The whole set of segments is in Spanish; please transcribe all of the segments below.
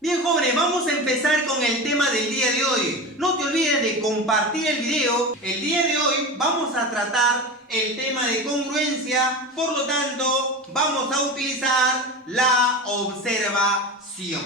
Bien, jóvenes, vamos a empezar con el tema del día de hoy. No te olvides de compartir el video. El día de hoy vamos a tratar el tema de congruencia, por lo tanto, vamos a utilizar la observación.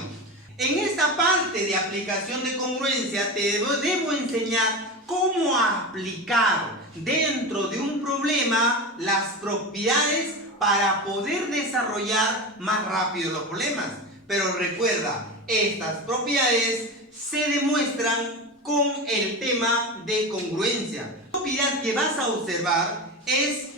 En esta parte de aplicación de congruencia te debo enseñar cómo aplicar dentro de un problema las propiedades para poder desarrollar más rápido los problemas. Pero recuerda, estas propiedades se demuestran con el tema de congruencia. La propiedad que vas a observar es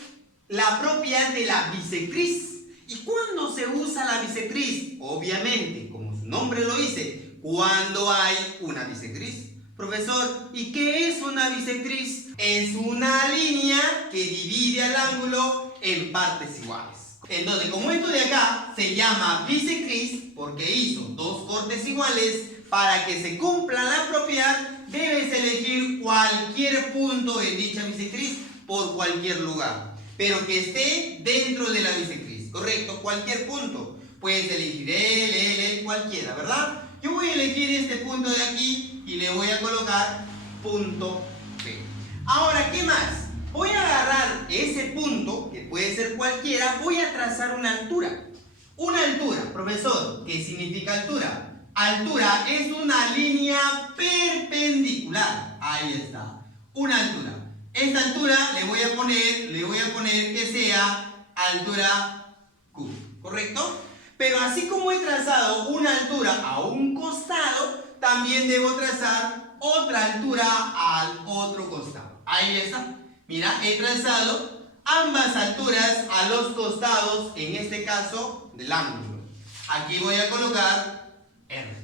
la propiedad de la bisectriz. ¿Y cuándo se usa la bisectriz? Obviamente, como su nombre lo dice, cuando hay una bisectriz. Profesor, ¿y qué es una bisectriz? Es una línea que divide al ángulo en partes iguales. Entonces, como esto de acá se llama bisectriz porque hizo dos cortes iguales, para que se cumpla la propiedad debes elegir cualquier punto en dicha bisectriz por cualquier lugar, pero que esté dentro de la bisectriz, ¿correcto? Cualquier punto. Puedes elegir L, cualquiera, ¿verdad? Yo voy a elegir este punto de aquí y le voy a colocar punto P. Ahora, ¿qué más? Voy a agarrar ese punto, que puede ser cualquiera, voy a trazar una altura. Una altura, profesor, ¿qué significa altura? Altura es una línea perpendicular. Ahí está. Una altura. Esta altura le voy a poner que sea altura Q, ¿correcto? Pero así como he trazado una altura a un costado, también debo trazar otra altura al otro costado. Ahí está. Mira, he trazado ambas alturas a los costados, en este caso, del ángulo. Aquí voy a colocar R.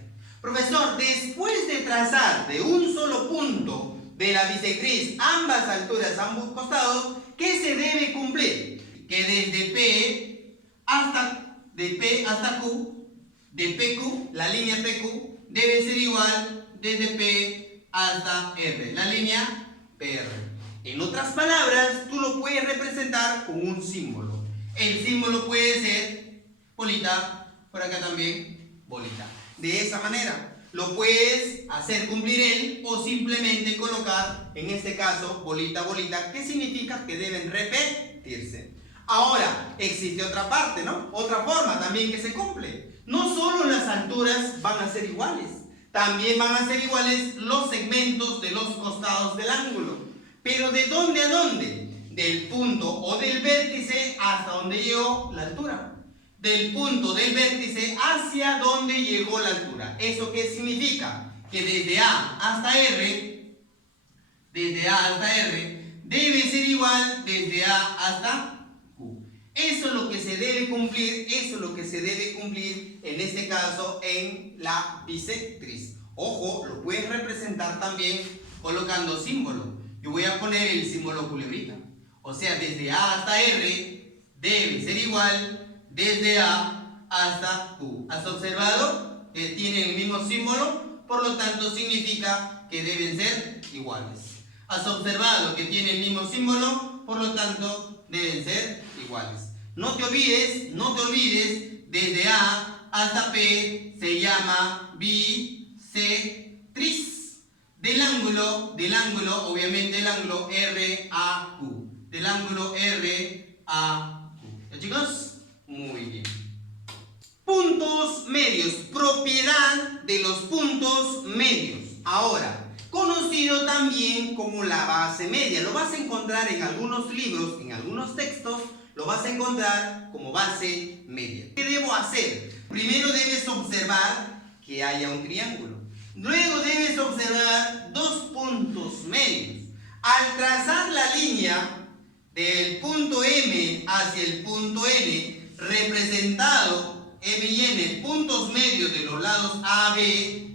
Profesor, después de trazar de un solo punto de la bisectriz ambas alturas a ambos costados, ¿qué se debe cumplir? Que desde P hasta Q, de PQ, la línea PQ, debe ser igual desde P hasta R, la línea PR. En otras palabras, tú lo puedes representar con un símbolo. El símbolo puede ser bolita, por acá también bolita. De esa manera, lo puedes hacer cumplir él o simplemente colocar, en este caso, bolita, bolita, que significa que deben repetirse. Ahora, existe otra parte, ¿no? Otra forma también que se cumple. No solo las alturas van a ser iguales, también van a ser iguales los segmentos de los costados del ángulo. Pero ¿de dónde a dónde? Del punto o del vértice hasta donde llegó la altura. Del punto del vértice hacia donde llegó la altura. ¿Eso qué significa? Que desde A hasta R, debe ser igual desde A hasta Q. Eso es lo que se debe cumplir, en este caso en la bisectriz. Ojo, lo puedes representar también colocando símbolos. Yo voy a poner el símbolo culebrita. O sea, desde A hasta R debe ser igual desde A hasta Q. ¿Has observado que tienen el mismo símbolo? Por lo tanto, significa que deben ser iguales. ¿Has observado que tienen el mismo símbolo? Por lo tanto, deben ser iguales. No te olvides, desde A hasta P se llama bisectriz. Del ángulo, obviamente el ángulo RAQ. Del ángulo RAQ. ¿Ya, chicos? Muy bien. Puntos medios. Propiedad de los puntos medios. Ahora, conocido también como la base media. Lo vas a encontrar en algunos libros, en algunos textos, lo vas a encontrar como base media. ¿Qué debo hacer? Primero debes observar que haya un triángulo. Luego debes observar dos puntos medios. Al trazar la línea del punto M hacia el punto N, representado M y N, puntos medios de los lados AB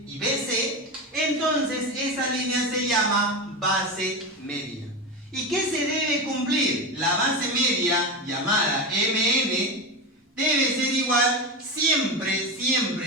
y BC, entonces esa línea se llama base media. ¿Y qué se debe cumplir? La base media, llamada MN, debe ser igual, siempre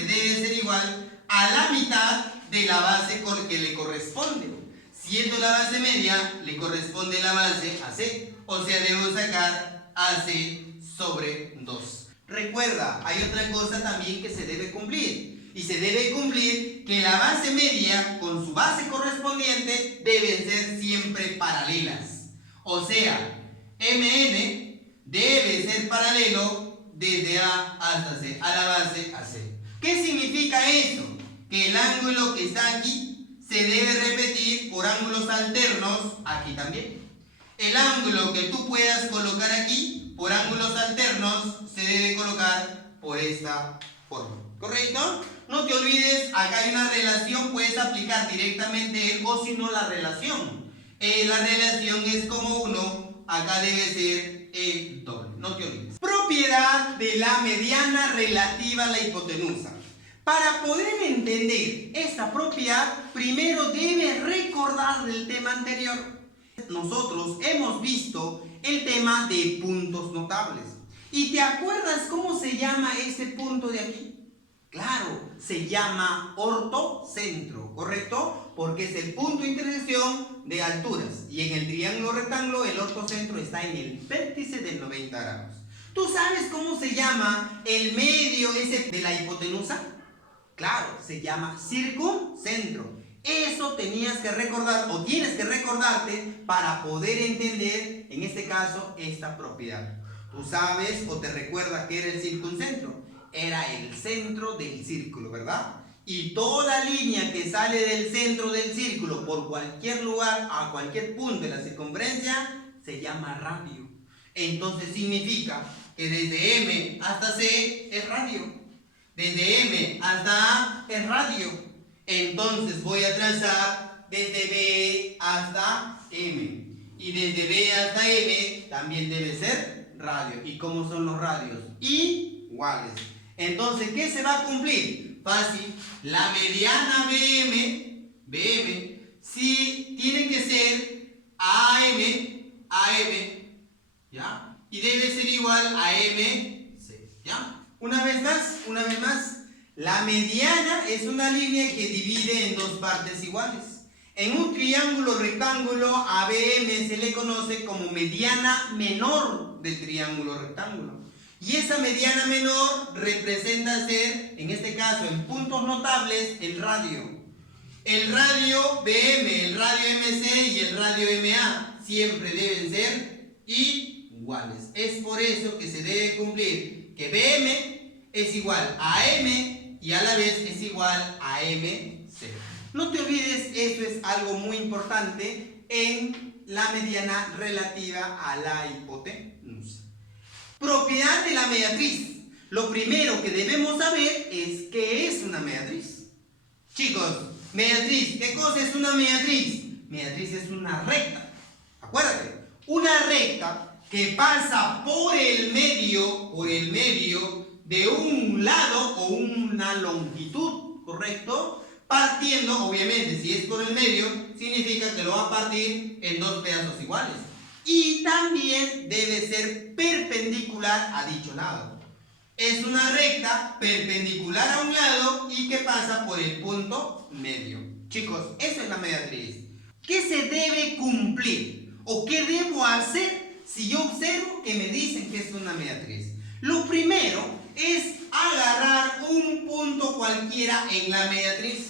debe ser igual a la mitad de la base que le corresponde. Siendo la base media, le corresponde la base AC. O sea, debo sacar AC sobre 2. Recuerda, hay otra cosa también que se debe cumplir. Y se debe cumplir que la base media con su base correspondiente deben ser siempre paralelas. O sea, MN debe ser paralelo desde A hasta C, a la base AC. ¿Qué significa eso? Que el ángulo que está aquí se debe repetir por ángulos alternos aquí también. El ángulo que tú puedas colocar aquí por ángulos alternos se debe colocar por esta forma. ¿Correcto? No te olvides, acá hay una relación, puedes aplicar directamente el o si no la relación. La relación es como 1, acá debe ser el doble. No te olvides. Propiedad de la mediana relativa a la hipotenusa. Para poder entender esta propiedad, primero debes recordar del tema anterior. Nosotros hemos visto el tema de puntos notables. ¿Y te acuerdas cómo se llama ese punto de aquí? Claro, se llama ortocentro, ¿correcto? Porque es el punto de intersección de alturas. Y en el triángulo rectángulo el ortocentro está en el vértice de 90 grados. ¿Tú sabes cómo se llama el medio ese de la hipotenusa? Claro, se llama circuncentro. Eso tenías que recordar o tienes que recordarte para poder entender, en este caso, esta propiedad. ¿Tú sabes o te recuerdas qué era el circuncentro? Era el centro del círculo, ¿verdad? Y toda línea que sale del centro del círculo por cualquier lugar, a cualquier punto de la circunferencia, se llama radio. Entonces significa que desde M hasta C es radio. Desde M hasta A es radio. Entonces voy a trazar desde B hasta M. Y desde B hasta M también debe ser radio. ¿Y cómo son los radios? Iguales. Entonces, ¿qué se va a cumplir? Fácil. La mediana BM, sí tiene que ser AM, ¿ya? Y debe ser igual a MC, ¿ya? Una vez más, la mediana es una línea que divide en dos partes iguales. En un triángulo rectángulo, a BM se le conoce como mediana menor del triángulo rectángulo. Y esa mediana menor representa ser, en este caso, en puntos notables, el radio. El radio BM, el radio MC y el radio MA siempre deben ser iguales. Es por eso que se debe cumplir que BM es igual a M y a la vez es igual a MC. No te olvides, esto es algo muy importante en la mediana relativa a la hipotenusa. Propiedad de la mediatriz. Lo primero que debemos saber es qué es una mediatriz. Chicos, mediatriz, ¿qué cosa es una mediatriz? Mediatriz es una recta. Acuérdate, una recta que pasa por el medio de un lado o una longitud, ¿correcto? Partiendo, obviamente, si es por el medio, significa que lo va a partir en dos pedazos iguales. Y también debe ser perpendicular a dicho lado. Es una recta perpendicular a un lado y que pasa por el punto medio. Chicos, eso es la mediatriz. ¿Qué se debe cumplir? ¿O qué debo hacer si yo observo que me dicen que es una mediatriz? Lo primero es agarrar un punto cualquiera en la mediatriz.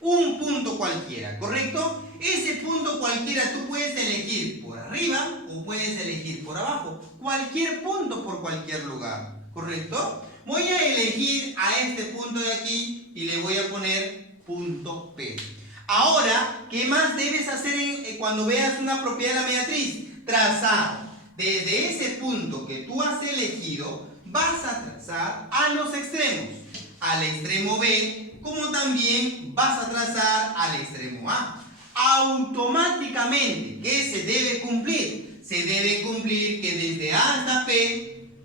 Un punto cualquiera, ¿correcto? Ese punto cualquiera tú puedes elegir por arriba o puedes elegir por abajo. Cualquier punto por cualquier lugar, ¿correcto? Voy a elegir a este punto de aquí y le voy a poner punto P. Ahora, ¿qué más debes hacer cuando veas una propiedad de la mediatriz? Trazar desde ese punto que tú has elegido, vas a trazar a los extremos. Al extremo B, como también vas a trazar al extremo A. Automáticamente, ¿qué se debe cumplir? Se debe cumplir que desde A hasta P,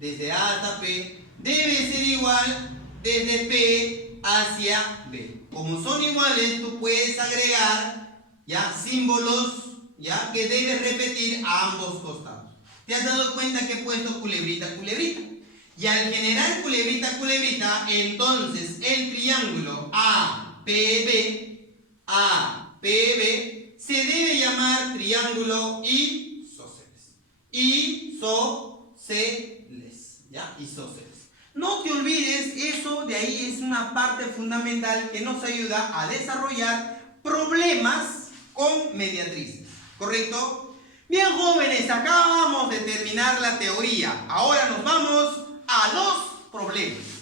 debe ser igual desde P hacia B. Como son iguales, tú puedes agregar ya símbolos ya que debes repetir a ambos costados. ¿Te has dado cuenta que he puesto culebrita, culebrita? Y al generar culebrita, culebrita, entonces el triángulo APB se debe llamar triángulo isósceles. Isósceles, ¿ya? Isósceles. No te olvides, eso de ahí es una parte fundamental que nos ayuda a desarrollar problemas con mediatrices, ¿correcto? Bien, jóvenes, acabamos de terminar la teoría. Ahora nos vamos a los problemas.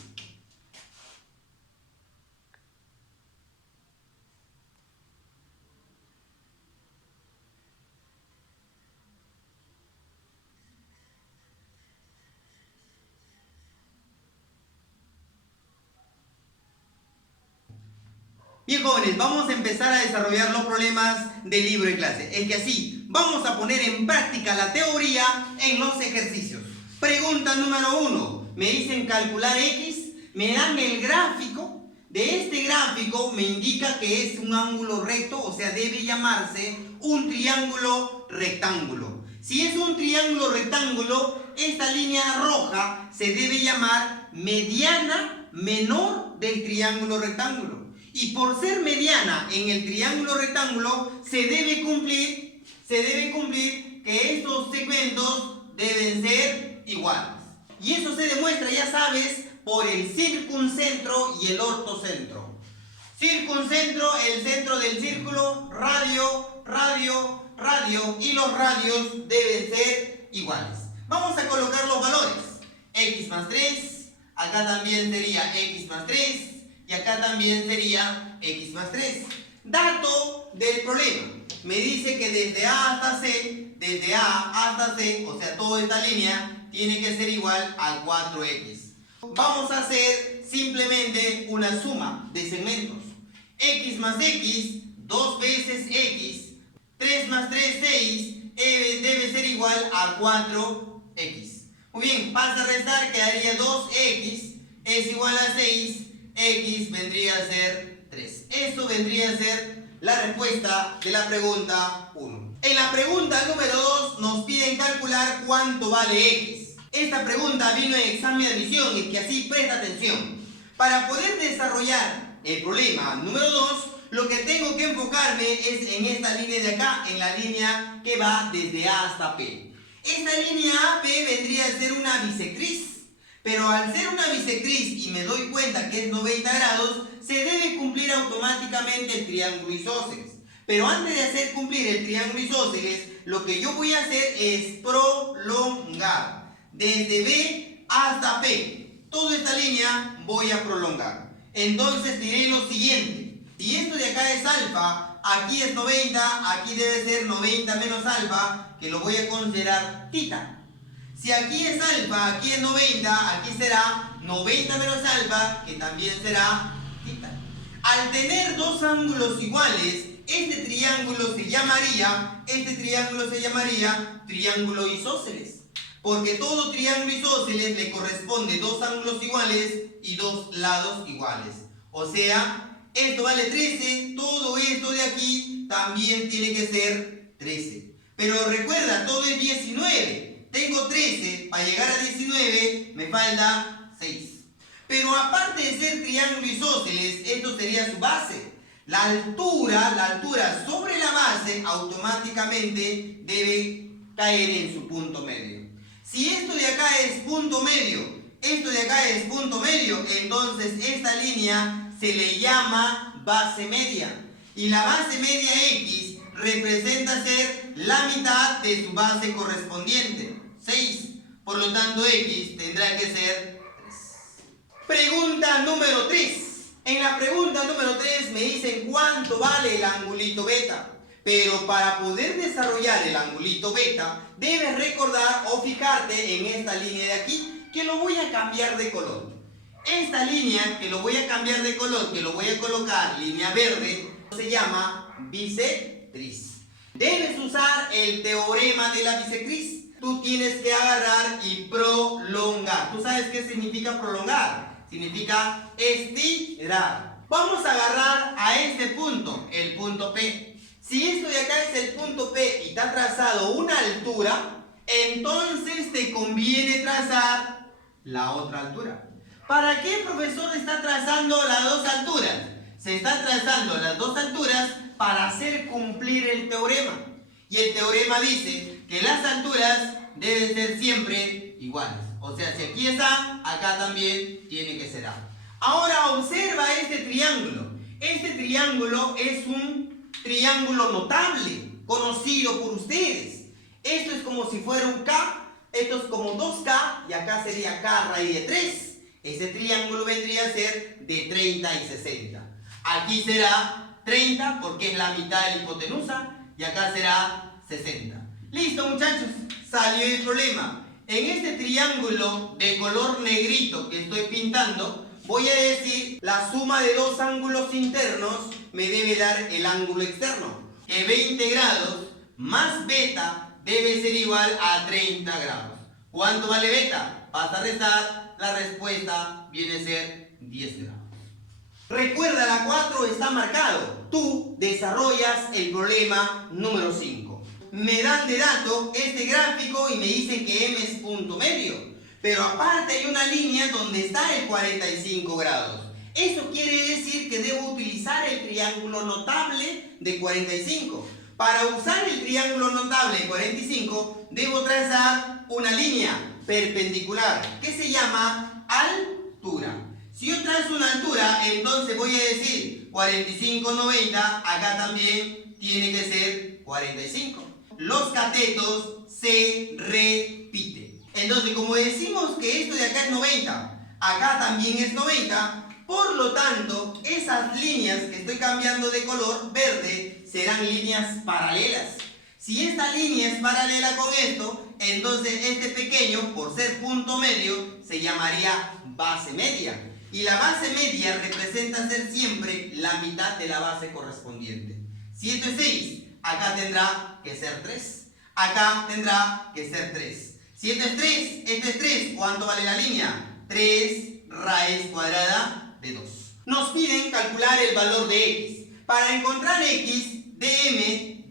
Bien, jóvenes, vamos a empezar a desarrollar los problemas del libro de clase. Es que así vamos a poner en práctica la teoría en los ejercicios. Pregunta número 1. Me dicen calcular X, me dan el gráfico. De este gráfico me indica que es un ángulo recto, o sea, debe llamarse un triángulo rectángulo. Si es un triángulo rectángulo, esta línea roja se debe llamar mediana menor del triángulo rectángulo. Y por ser mediana en el triángulo rectángulo, se debe cumplir que estos segmentos deben ser iguales. Y eso se demuestra, ya sabes, por el circuncentro y el ortocentro. Circuncentro, el centro del círculo, radio, radio, radio, y los radios deben ser iguales. Vamos a colocar los valores. X más 3, acá también sería X más 3, y acá también sería X más 3. Dato del problema. Me dice que desde A hasta C, o sea, toda esta línea, tiene que ser igual a 4X. Vamos a hacer simplemente una suma de segmentos. X más X, 2 veces X, 3 más 3, 6, debe ser igual a 4X. Muy bien, pasa a restar, quedaría 2X, es igual a 6, X vendría a ser 3. Esto vendría a ser la respuesta de la pregunta 1. En la pregunta número 2 nos piden calcular cuánto vale X. Esta pregunta vino en examen de admisión, y que así presta atención. Para poder desarrollar el problema número 2, lo que tengo que enfocarme es en esta línea de acá, en la línea que va desde A hasta P. Esta línea AP vendría a ser una bisectriz. Pero al ser una bisectriz y me doy cuenta que es 90 grados, se debe cumplir automáticamente el triángulo isósceles. Pero antes de hacer cumplir el triángulo isósceles, lo que yo voy a hacer es prolongar. Desde B hasta P. Toda esta línea voy a prolongar. Entonces diré lo siguiente. Si esto de acá es alfa, aquí es 90, aquí debe ser 90 menos alfa, que lo voy a considerar tita. Si aquí es alfa, aquí es 90, aquí será 90 menos alfa, que también será tita. Al tener dos ángulos iguales, este triángulo se llamaría triángulo isósceles. Porque todo triángulo isósceles le corresponde dos ángulos iguales y dos lados iguales. O sea, esto vale 13, todo esto de aquí también tiene que ser 13. Pero recuerda, todo es 19. Tengo 13, para llegar a 19 me falta 6. Pero aparte de ser triángulo isósceles, esto sería su base. La altura sobre la base automáticamente debe caer en su punto medio. Si esto de acá es punto medio, entonces esta línea se le llama base media. Y la base media X representa ser la mitad de su base correspondiente, 6. Por lo tanto, X tendrá que ser 3. Pregunta número 3. En la pregunta número 3 me dicen cuánto vale el angulito beta. Pero para poder desarrollar el angulito beta, debes recordar o fijarte en esta línea de aquí, que lo voy a cambiar de color. Esta línea que lo voy a cambiar de color, que lo voy a colocar línea verde, se llama bisectriz. Debes usar el teorema de la bisectriz. Tú tienes que agarrar y prolongar. ¿Tú sabes qué significa prolongar? Significa estirar. Vamos a agarrar a este punto, el punto P. Si esto de acá es el punto P y está trazado una altura, entonces te conviene trazar la otra altura. ¿Para qué el profesor está trazando las dos alturas? Se está trazando las dos alturas para hacer cumplir el teorema. Y el teorema dice que las alturas deben ser siempre iguales. O sea, si aquí es A, acá también tiene que ser A. Ahora observa este triángulo. Este triángulo es un triángulo notable, conocido por ustedes. Esto es como si fuera un K, esto es como 2K y acá sería K raíz de 3. Este triángulo vendría a ser de 30 y 60. Aquí será 30 porque es la mitad de la hipotenusa y acá será 60. Listo, muchachos, salió el problema. En este triángulo de color negrito que estoy pintando, voy a decir la suma de dos ángulos internos me debe dar el ángulo externo, que 20 grados más beta debe ser igual a 30 grados. ¿Cuánto vale beta? Vas a restar, la respuesta viene a ser 10 grados. Recuerda, la 4 está marcado. Tú desarrollas el problema número 5. Me dan de dato este gráfico y me dicen que M es punto medio. Pero aparte hay una línea donde está el 45 grados. Eso quiere decir que debo utilizar el triángulo notable de 45. Para usar el triángulo notable de 45, debo trazar una línea perpendicular que se llama altura. Si yo trazo una altura, entonces voy a decir 45, 90, acá también tiene que ser 45. Los catetos se repiten. Entonces, como decimos que esto de acá es 90, acá también es 90, por lo tanto, esas líneas que estoy cambiando de color verde serán líneas paralelas. Si esta línea es paralela con esto, entonces este pequeño, por ser punto medio, se llamaría base media. Y la base media representa ser siempre la mitad de la base correspondiente. Si esto es 6, acá tendrá que ser 3. Acá tendrá que ser 3. Si esto es 3, esto es 3, ¿cuánto vale la línea? 3 raíz cuadrada de 2. Nos piden calcular el valor de x. Para encontrar x, dm,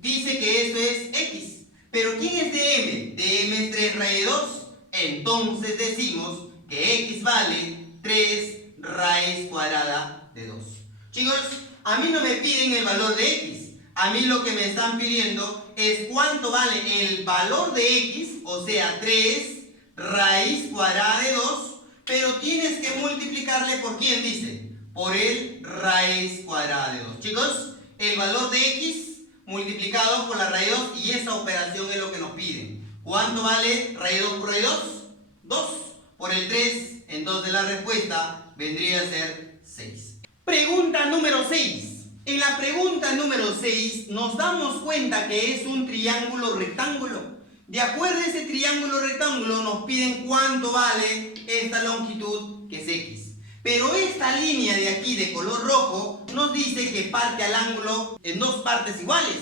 dice que esto es x. ¿Pero quién es dm? Dm es 3 raíz de 2. Entonces decimos que x vale 3 raíz cuadrada de 2. Chicos, a mí no me piden el valor de x. A mí lo que me están pidiendo es cuánto vale el valor de x, o sea, 3 raíz cuadrada de 2, pero tienes que multiplicarle por quién, dice, por el raíz cuadrada de 2. Chicos, el valor de x multiplicado por la raíz de 2, y esa operación es lo que nos piden. ¿Cuánto vale raíz de 2 por raíz de 2? 2 por el 3, entonces la respuesta vendría a ser 6. Pregunta número 6. En la pregunta número 6 nos damos cuenta que es un triángulo rectángulo. De acuerdo a ese triángulo rectángulo nos piden cuánto vale esta longitud, que es x. Pero esta línea de aquí de color rojo nos dice que parte al ángulo en dos partes iguales.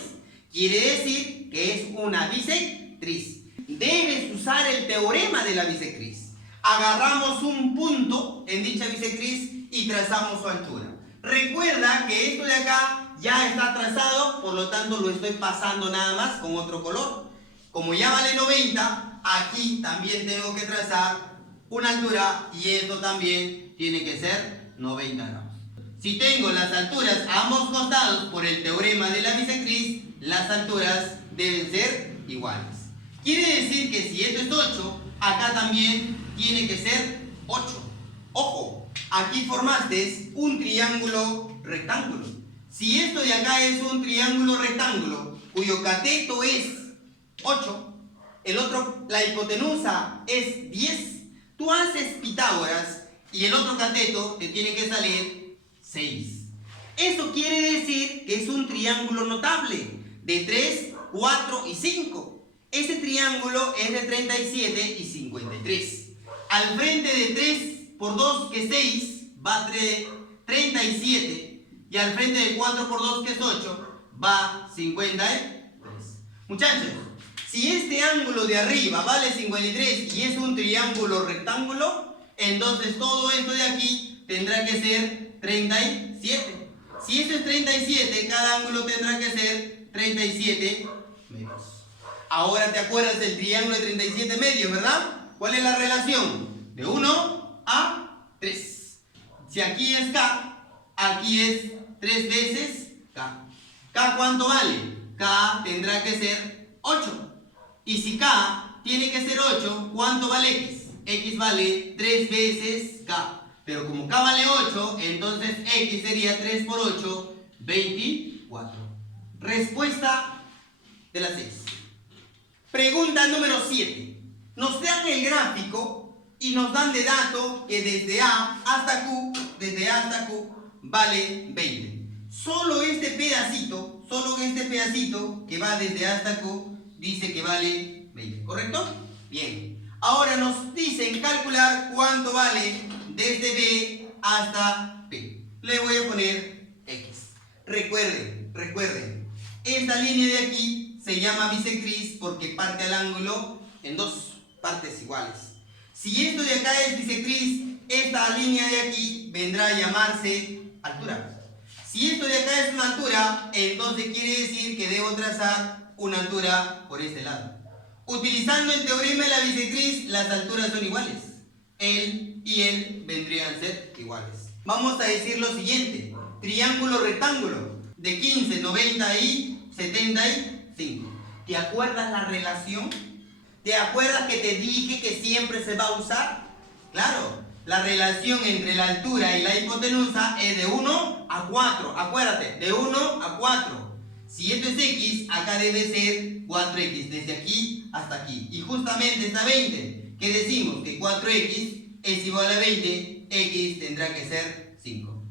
Quiere decir que es una bisectriz. Debes usar el teorema de la bisectriz. Agarramos un punto en dicha bisectriz y trazamos su altura. Recuerda que esto de acá ya está trazado, por lo tanto lo estoy pasando nada más con otro color. Como ya vale 90, aquí también tengo que trazar una altura y esto también tiene que ser 90 grados. Si tengo las alturas a ambos costados por el teorema de la bisectriz, las alturas deben ser iguales. Quiere decir que si esto es 8, acá también tiene que ser 8. Ojo, aquí formaste un triángulo rectángulo. Si esto de acá es un triángulo rectángulo cuyo cateto es 8, el otro, la hipotenusa es 10, tú haces Pitágoras y el otro cateto te tiene que salir 6. Eso quiere decir que es un triángulo notable de 3, 4 y 5. Ese triángulo es de 37 y 53. Al frente de 3 por 2, que es 6, va 37. Y al frente de 4 por 2, que es 8, va 53. Muchachos, si este ángulo de arriba vale 53 y es un triángulo rectángulo, entonces todo esto de aquí tendrá que ser 37. Si esto es 37, cada ángulo tendrá que ser 37 medios. Ahora te acuerdas del triángulo de 37 medios, ¿verdad? ¿Cuál es la relación? De 1 a 3. Si aquí es K, aquí es 3 veces K. ¿K cuánto vale? K tendrá que ser 8. Y si K tiene que ser 8, ¿cuánto vale x? X vale 3 veces k. Pero como k vale 8, entonces x sería 3 por 8, 24. Respuesta de la 6. Pregunta número 7. Nos dan el gráfico y nos dan de dato que desde A hasta Q, vale 20. Solo este pedacito que va desde A hasta Q, dice que vale 20, ¿correcto? Bien. Ahora nos dicen calcular cuánto vale desde B hasta P. Le voy a poner X. Recuerden, esta línea de aquí se llama bisectriz porque parte al ángulo en dos partes iguales. Si esto de acá es bisectriz, esta línea de aquí vendrá a llamarse altura. Si esto de acá es una altura, entonces quiere decir que debo trazar una altura por este lado. Utilizando el teorema de la bisectriz, las alturas son iguales. Él y él vendrían a ser iguales. Vamos a decir lo siguiente. Triángulo rectángulo de 15, 90 y 75. ¿Te acuerdas la relación? ¿Te acuerdas que te dije que siempre se va a usar? Claro, la relación entre la altura y la hipotenusa es de 1 a 4. Acuérdate, de 1 a 4. Si esto es x, acá debe ser 4x, desde aquí hasta aquí. Y justamente está 20. ¿Qué decimos? Que 4x es igual a 20, x tendrá que ser 5.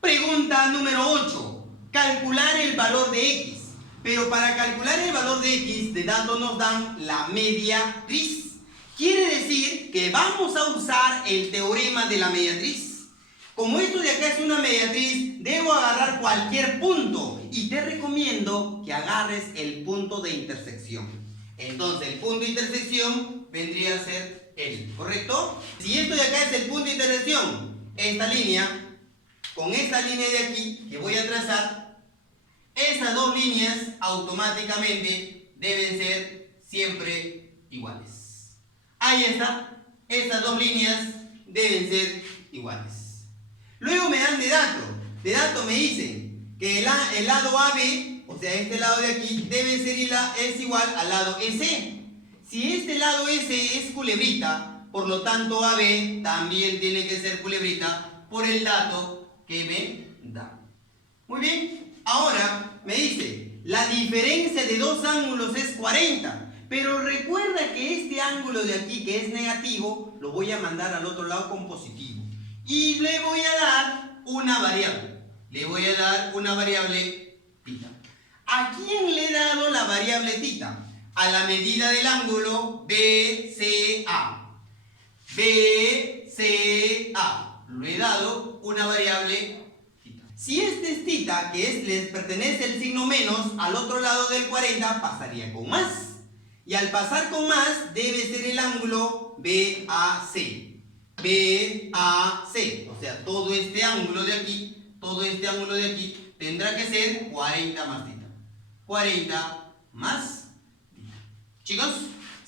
Pregunta número 8. Calcular el valor de x. Pero para calcular el valor de x, de dato nos dan la mediatriz. Quiere decir que vamos a usar el teorema de la mediatriz. Como esto de acá es una mediatriz, debo agarrar cualquier punto. Y te recomiendo que agarres el punto de intersección. Entonces, el punto de intersección vendría a ser él, ¿correcto? Si esto de acá es el punto de intersección, esta línea, con esta línea de aquí que voy a trazar, esas dos líneas automáticamente deben ser siempre iguales. Ahí está, estas dos líneas deben ser iguales. Luego me dan de dato me dicen que el lado AB, o sea este lado de aquí, debe ser es igual al lado EC. Si este lado S es culebrita, por lo tanto AB también tiene que ser culebrita por el dato que me da. Muy bien, ahora me dice, la diferencia de dos ángulos es 40. Pero recuerda que este ángulo de aquí, que es negativo, lo voy a mandar al otro lado con positivo. Y le voy a dar una variable. Le voy a dar una variable θ. ¿A quién le he dado la variable θ? A la medida del ángulo BCA. BCA. Le he dado una variable θ. Si este es θ, que les pertenece el signo menos, al otro lado del 40 pasaría con más. Y al pasar con más, debe ser el ángulo BAC. BAC, o sea, todo este ángulo de aquí tendrá que ser 40 más θ. 40 más θ. Chicos,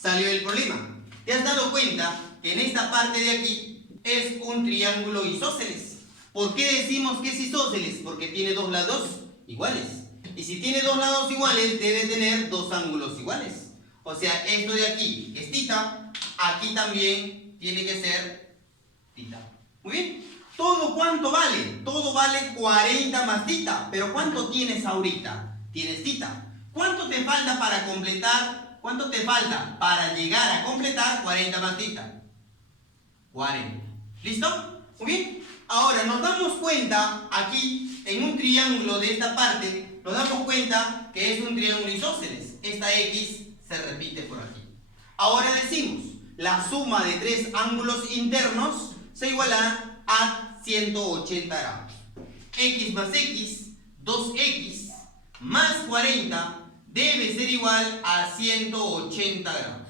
salió el problema. ¿Te has dado cuenta que en esta parte de aquí es un triángulo isósceles? ¿Por qué decimos que es isósceles? Porque tiene dos lados iguales. Y si tiene dos lados iguales, debe tener dos ángulos iguales. O sea, esto de aquí es θ, aquí también tiene que ser θ. Muy bien. ¿Todo cuánto vale? Todo vale 40 más θ. Pero ¿cuánto tienes ahorita? Tienes θ. ¿Cuánto te falta para completar? ¿Cuánto te falta para llegar a completar 40 más θ? 40. ¿Listo? Muy bien. Ahora nos damos cuenta aquí, en un triángulo de esta parte, nos damos cuenta que es un triángulo isósceles. Esta X se repite por aquí. Ahora decimos, la suma de tres ángulos internos se iguala a 180 grados. X más X, 2X, más 40 debe ser igual a 180 grados.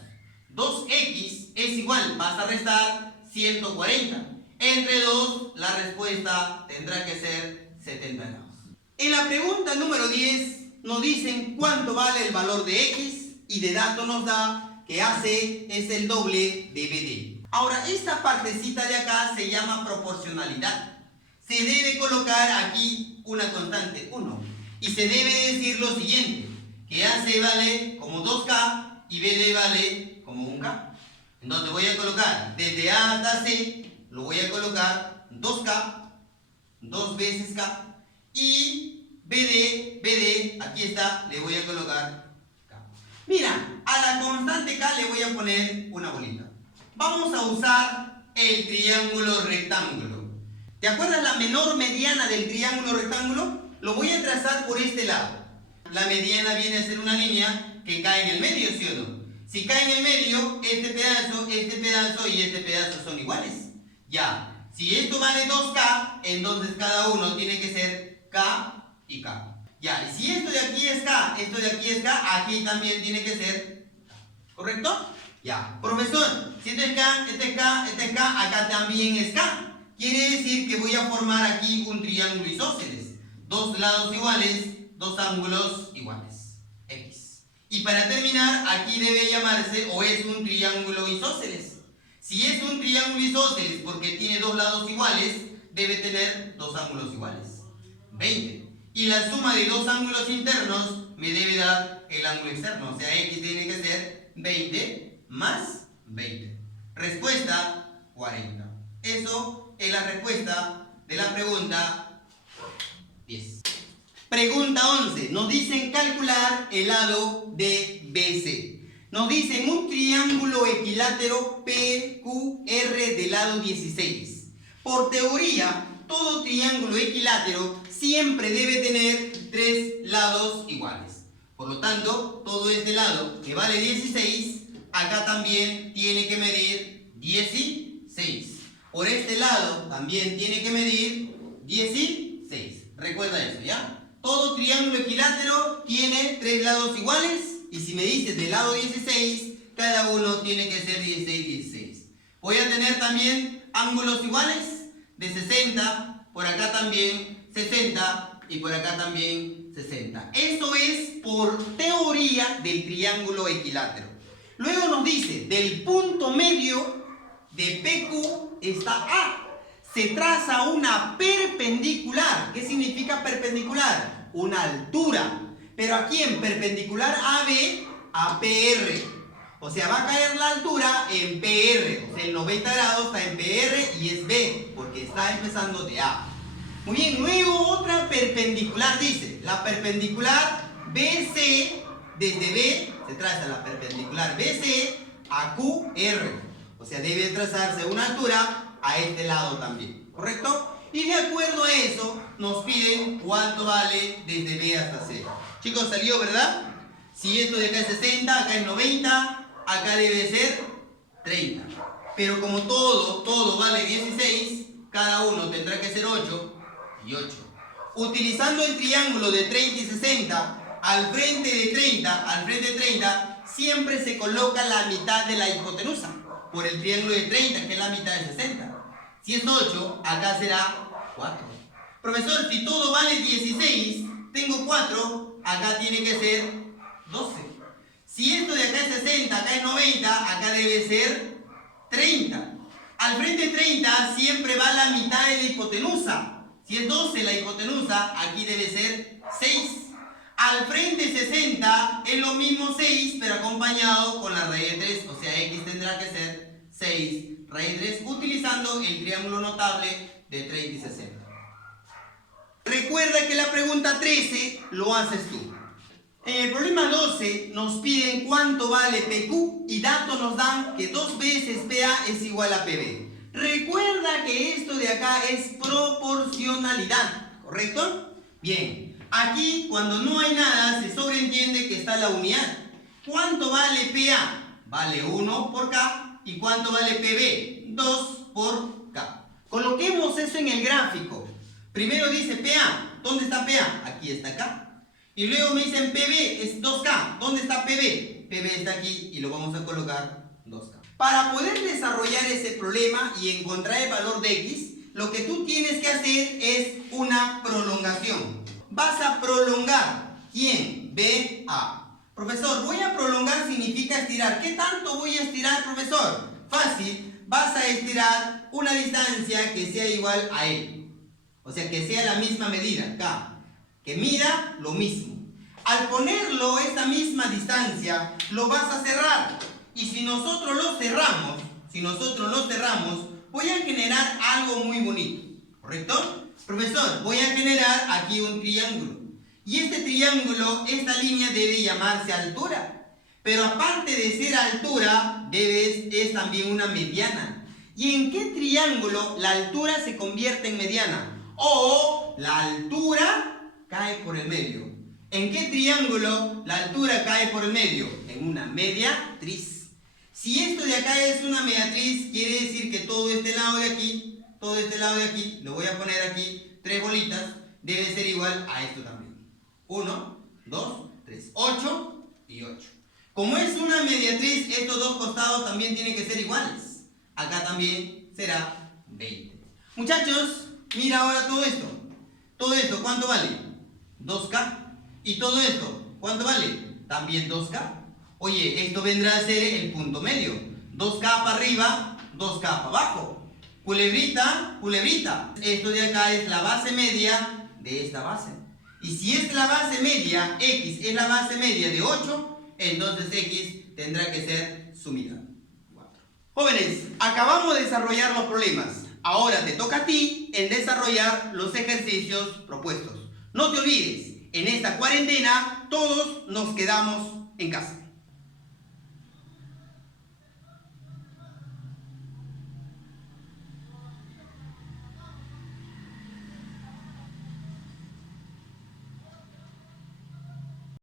2X es igual, vas a restar 140. Entre 2, la respuesta tendrá que ser 70 grados. En la pregunta número 10 nos dicen cuánto vale el valor de X y de dato nos da que AC es el doble de BD. Ahora, esta partecita de acá se llama proporcionalidad. Se debe colocar aquí una constante, 1. Y se debe decir lo siguiente, que AC vale como 2K y BD vale como un K. Entonces voy a colocar desde A hasta C, lo voy a colocar 2K, 2 veces K, y BD, aquí está, le voy a colocar K. Mira, a la constante K le voy a poner una bolita. Vamos a usar el triángulo rectángulo. ¿Te acuerdas la menor mediana del triángulo rectángulo? Lo voy a trazar por este lado. La mediana viene a ser una línea que cae en el medio, ¿sí o no? Si cae en el medio, este pedazo y este pedazo son iguales. Ya, si esto vale 2K, entonces cada uno tiene que ser K y K. Ya, y si esto de aquí es K, esto de aquí es K, aquí también tiene que ser K. ¿Correcto? Ya. Profesor, si este es K, este es K, este es K, acá también es K. Quiere decir que voy a formar aquí un triángulo isósceles. Dos lados iguales, dos ángulos iguales. X. Y para terminar, aquí debe llamarse o es un triángulo isósceles. Si es un triángulo isósceles porque tiene dos lados iguales, debe tener dos ángulos iguales. 20. Y la suma de dos ángulos internos me debe dar el ángulo externo. O sea, X tiene que ser 20 más 20. Respuesta 40. Eso es la respuesta de la pregunta 10. Pregunta 11. Nos dicen calcular el lado de BC. Nos dicen un triángulo equilátero PQR de lado 16. Por teoría, todo triángulo equilátero siempre debe tener tres lados iguales. Por lo tanto, todo este lado que vale 16, acá también tiene que medir 16. Por este lado también tiene que medir 16. Recuerda eso, ¿ya? Todo triángulo equilátero tiene tres lados iguales. Y si me dices del lado 16, cada uno tiene que ser 16. Voy a tener también ángulos iguales de 60. Por acá también 60. Y por acá también 60. Esto es por teoría del triángulo equilátero. Luego nos dice, del punto medio de PQ está A. Se traza una perpendicular. ¿Qué significa perpendicular? Una altura. Pero aquí en perpendicular AB a PR. O sea, va a caer la altura en PR. O sea, el 90 grados está en PR y es B, porque está empezando de A. Muy bien, luego otra perpendicular dice, la perpendicular BC, desde B, se traza la perpendicular BC a QR. O sea, debe trazarse una altura a este lado también, ¿correcto? Y de acuerdo a eso, nos piden cuánto vale desde B hasta C. Chicos, salió, ¿verdad? Si esto de acá es 60, acá es 90, acá debe ser 30. Pero como todo vale 16, cada uno tendrá que ser 8 y 8. Utilizando el triángulo de 30 y 60, al frente de 30, siempre se coloca la mitad de la hipotenusa. Por el triángulo de 30, que es la mitad de 60. Si es 8, acá será 4. Profesor, si todo vale 16, tengo 4, acá tiene que ser 12. Si esto de acá es 60, acá es 90, acá debe ser 30. Al frente de 30 siempre va la mitad de la hipotenusa. Si es 12 la hipotenusa, aquí debe ser 6. Al frente 60 es lo mismo 6, pero acompañado con la raíz de 3. O sea, X tendrá que ser 6 raíz de 3, utilizando el triángulo notable de 30 y 60. Recuerda que la pregunta 13 lo haces tú. En el problema 12 nos piden cuánto vale PQ y datos nos dan que 2 veces PA es igual a PB. Recuerda que esto de acá es proporcionalidad, ¿correcto? Bien, aquí cuando no hay nada se sobreentiende que está la unidad. ¿Cuánto vale PA? Vale 1 por K. ¿Y cuánto vale PB? 2 por K. Coloquemos eso en el gráfico. Primero dice PA. ¿Dónde está PA? Aquí está K. Y luego me dicen PB es 2K. ¿Dónde está PB? PB está aquí y lo vamos a colocar 2K. Para poder desarrollar ese problema y encontrar el valor de X, lo que tú tienes que hacer es una prolongación. Vas a prolongar. ¿Quién? BA. Profesor, voy a prolongar significa estirar. ¿Qué tanto voy a estirar, profesor? Fácil. Vas a estirar una distancia que sea igual a L. O sea, que sea la misma medida, K. Que mida lo mismo. Al ponerlo esta misma distancia, lo vas a cerrar. Y si nosotros lo cerramos, voy a generar algo muy bonito. ¿Correcto? Profesor, voy a generar aquí un triángulo. Y este triángulo, esta línea debe llamarse altura. Pero aparte de ser altura, es también una mediana. ¿Y en qué triángulo la altura se convierte en mediana? O la altura cae por el medio. ¿En qué triángulo la altura cae por el medio? En una mediatriz. Si esto de acá es una mediatriz, quiere decir que todo este lado de aquí, lo voy a poner aquí, 3 bolitas, debe ser igual a esto también. 1, 2, 3, 8 y 8. Como es una mediatriz, estos dos costados también tienen que ser iguales. Acá también será 20. Muchachos, mira ahora todo esto. Todo esto, ¿cuánto vale? 2K. ¿Y todo esto, cuánto vale? También 2K. Oye, esto vendrá a ser el punto medio. 2K para arriba, 2K para abajo. Culebrita, culebrita. Esto de acá es la base media de esta base. Y si es la base media, X es la base media de 8, entonces X tendrá que ser su mitad. 4. Jóvenes, acabamos de desarrollar los problemas. Ahora te toca a ti en desarrollar los ejercicios propuestos. No te olvides, en esta cuarentena todos nos quedamos en casa.